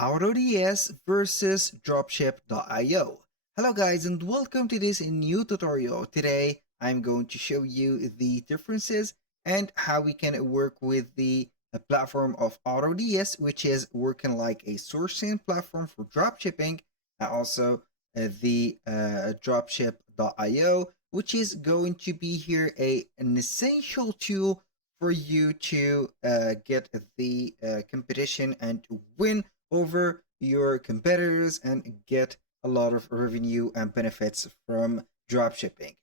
AutoDS versus Dropship.io. Hello guys and welcome to this new tutorial. Today I'm going to show you the differences and how we can work with the platform of AutoDS, which is working like a sourcing platform for dropshipping, and also the Dropship.io, which is going to be here an essential tool for you to get the competition and to win over your competitors and get a lot of revenue and benefits from dropshipping.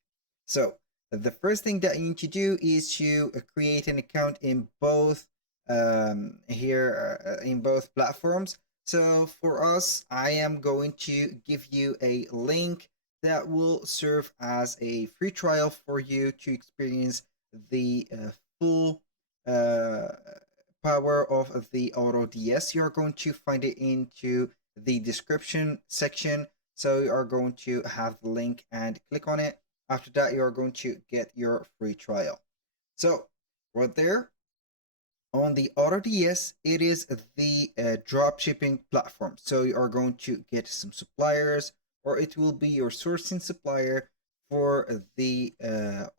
So the first thing that you need to do is to create an account in both in both platforms. So for us, I am going to give you a link that will serve as a free trial for you to experience the full uh, power of the AutoDS. You're going to find it into the description section. So you are going to have the link and click on it. After that, you are going to get your free trial. So right there on the AutoDS, it is the drop shipping platform. So you are going to get some suppliers, or it will be your sourcing supplier for the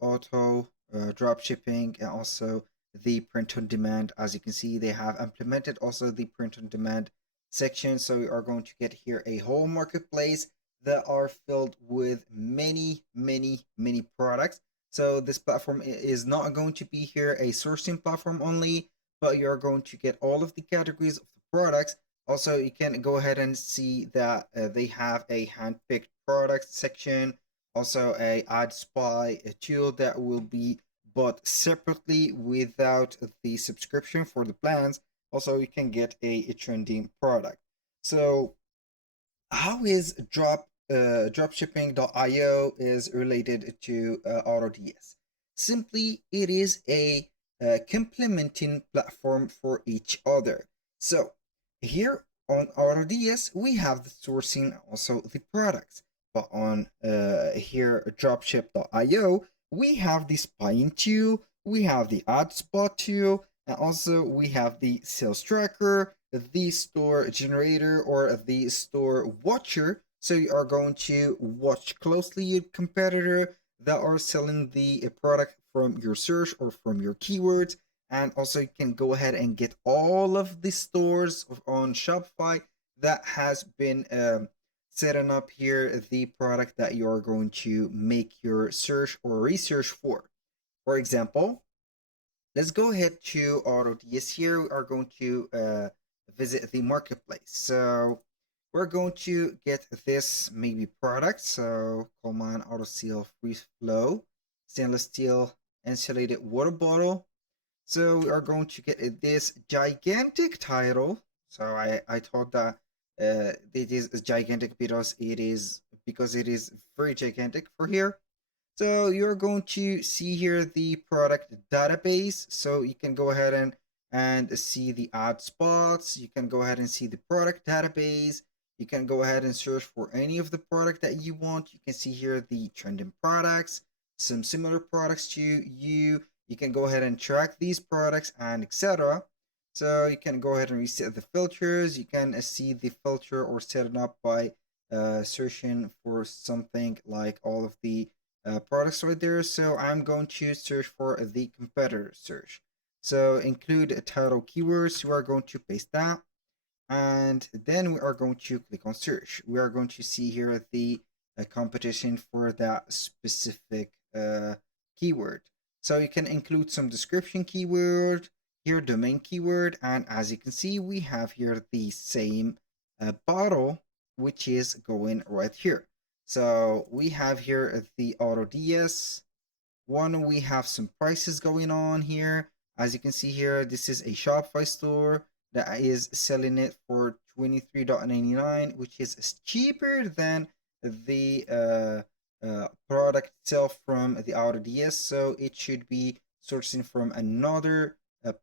auto drop shipping, and also the print on demand. As you can see, they have implemented also the print on demand section. So you are going to get here a whole marketplace that are filled with many products. So this platform is not going to be here a sourcing platform only, but you're going to get all of the categories of the products. Also, you can go ahead and see that they have a hand-picked products section, also a ad spy a tool that will be bought separately without the subscription for the plans. Also, you can get a trending product. So how is dropshipping.io is related to AutoDS? Simply, it is a complementing platform for each other. So here on AutoDS, we have the sourcing, also the products. But on here dropship.io, we have the spying tool, we have the ad spot tool, and also we have the sales tracker, the store generator, or the store watcher. So you are going to watch closely your competitor that are selling the product from your search or from your keywords. And also you can go ahead and get all of the stores on Shopify that has been setting up here the product that you are going to make your search or research for. For example, let's go ahead to AutoDS here. We are going to visit the marketplace. So we're going to get this maybe product. So Coleman Auto Seal Free Flow Stainless Steel Insulated Water Bottle. So we are going to get this gigantic title. So I thought that it is gigantic because it is very gigantic for here. So you're going to see here the product database. So you can go ahead and see the ad spots. You can go ahead and see the product database. You can go ahead and search for any of the product that you want. You can see here the trending products, some similar products to you. You can go ahead and track these products and etc. So you can go ahead and reset the filters. You can see the filter or set it up by searching for something like all of the products right there. So I'm going to search for the competitor search. So include a title keywords. We are going to paste that. And then we are going to click on search. We are going to see here the competition for that specific keyword. So you can include some description keyword, here domain keyword, and as you can see, we have here the same bottle, which is going right here. So we have here the AutoDS one. We have some prices going on here. As you can see here, this is a Shopify store that is selling it for $23.99, which is cheaper than the product itself from the AutoDS. So it should be sourcing from another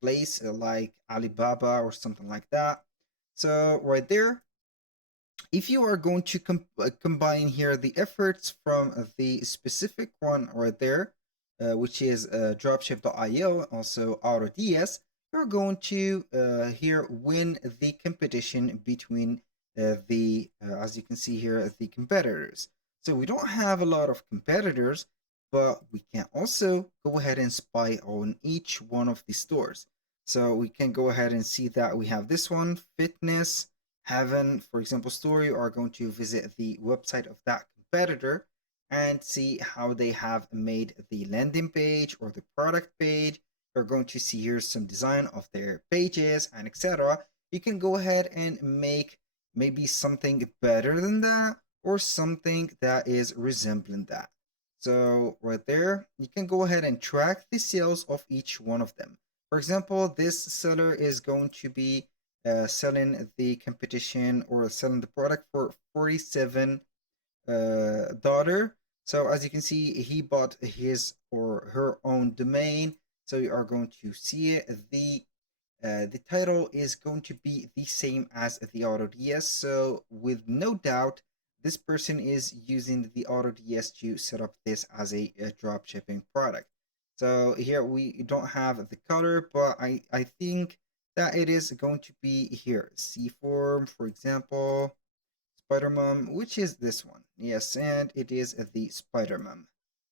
place like Alibaba or something like that. So right there, if you are going to combine here the efforts from the specific one right there, which is dropship.io, also AutoDS, you're going to here win the competition between the as you can see here, the competitors. So we don't have a lot of competitors, but we can also go ahead and spy on each one of the stores. So we can go ahead and see that we have this one, fitness, heaven, for example, store. You are going to visit the website of that competitor and see how they have made the landing page or the product page. You're going to see here some design of their pages and etc. You can go ahead and make maybe something better than that or something that is resembling that. So right there, you can go ahead and track the sales of each one of them. For example, this seller is going to be selling the competition or selling the product for 47 daughter. So as you can see, he bought his or her own domain. So you are going to see it. The title is going to be the same as the AutoDS. So with no doubt, this person is using the AutoDS to set up this as a drop shipping product. So here we don't have the color, but I think that it is going to be here. C form, for example, Spider-Man, which is this one. Yes, and it is the Spider-Man.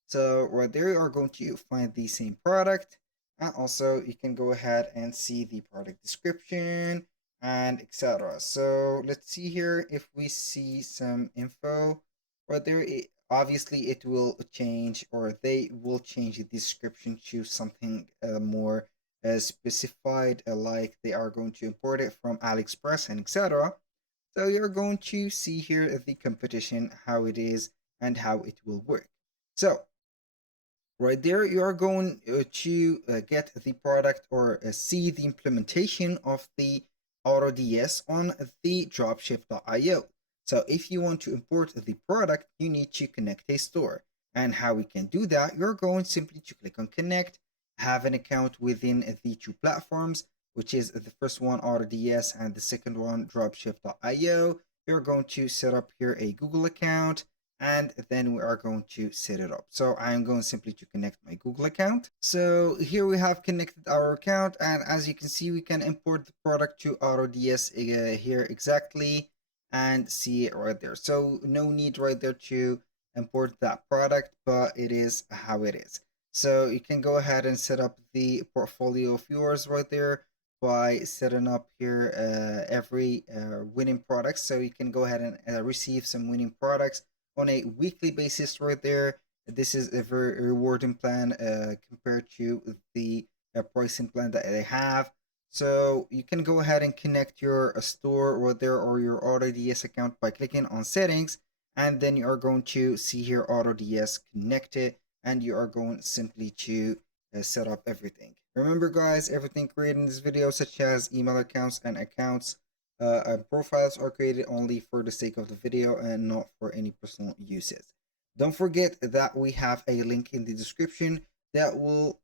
So right there you are going to find the same product. And also you can go ahead and see the product description and etc. So let's see here if we see some info right there. Obviously it will change, or they will change the description to something more specified, like they are going to import it from AliExpress and etc. So you're going to see here the competition, how it is and how it will work. So right there, you are going to get the product or see the implementation of the AutoDS on the dropship.io. So if you want to import the product, you need to connect a store. And how we can do that, you're going simply to click on connect, have an account within the two platforms, which is the first one AutoDS and the second one dropship.io. You're going to set up here a Google account, and then we are going to set it up. So I'm going simply to connect my Google account. So here we have connected our account, and as you can see, we can import the product to AutoDS here exactly and see it right there. So no need right there to import that product, but it is how it is. So you can go ahead and set up the portfolio of yours right there by setting up here every winning product. So you can go ahead and receive some winning products on a weekly basis right there. This is a very rewarding plan compared to the pricing plan that they have. So you can go ahead and connect your store right there or your AutoDS account by clicking on settings, and then you are going to see here AutoDS connected, and you are going simply to set up everything. Remember guys, everything created in this video, such as email accounts and accounts profiles, are created only for the sake of the video and not for any personal uses. Don't forget that we have a link in the description that will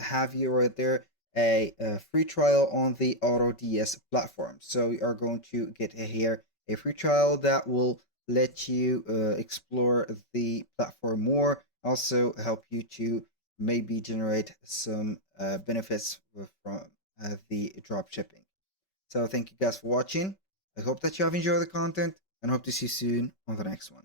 have you right there a free trial on the AutoDS platform. So we are going to get here a free trial that will let you explore the platform more, also help you to maybe generate some benefits from the drop shipping. So thank you guys for watching. I hope that you have enjoyed the content and hope to see you soon on the next one.